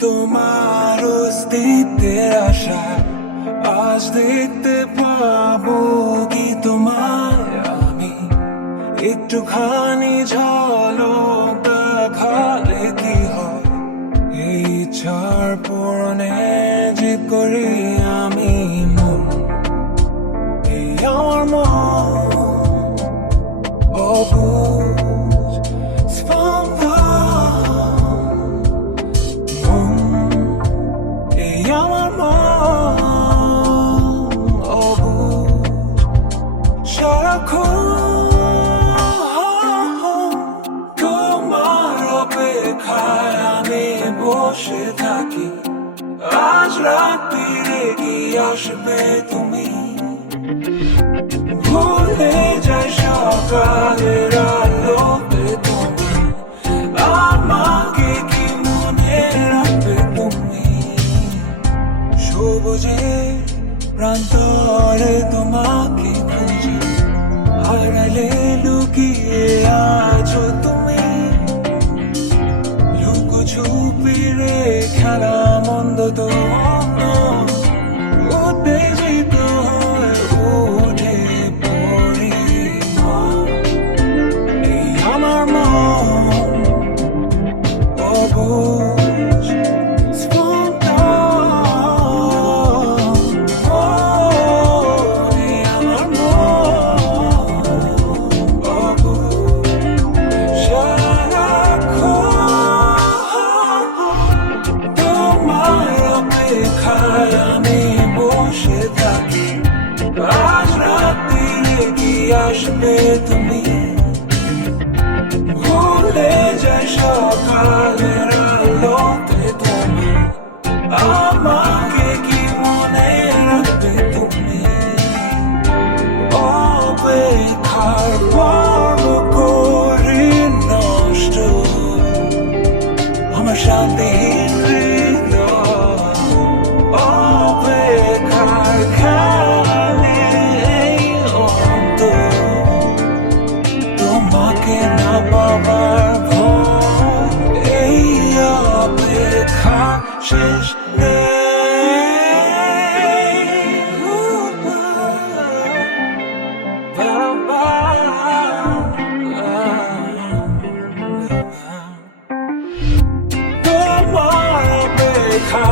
তোমার অস্তিত্বের আশা আজ দেখতে পাবো কি তোমায় আমি একটুখানি ঝলক দেখালে কি হয় এই চার পূরণে জিত করি আমি মন এই আমার মন অবুঝ আমার মন অবুঝ সারাক্ষণ তোমার অপেক্ষায় আমি বসে থাকি আজ রাত্রিরে কি আসবে তুমি ভুলে যাই সকালের আলোতে তুমি আমাকে কি মনে রাখবে তুমি সবুজে প্রান্তরে তোমাকে খুঁজি আড়ালে লুকিয়ে আছো তুমি লুকোছুপিরে খেলা মন্দ তো উত্তেজিত হয়ে উঠে পড়ি এই আমার মন অবুঝ আমি বসে থাকি আজ রাত্রিরে কি আসবে তুমি ভুলে যাই সকালের আলোতে তুমি আমাকে কি মনে রাখবে তুমি অপেক্ষার পর্ব করি নষ্ট আমার শান্তিহীন তোমাকে না পাবার ভয় এই অপেক্ষা শেষ তোমার অপেক্ষা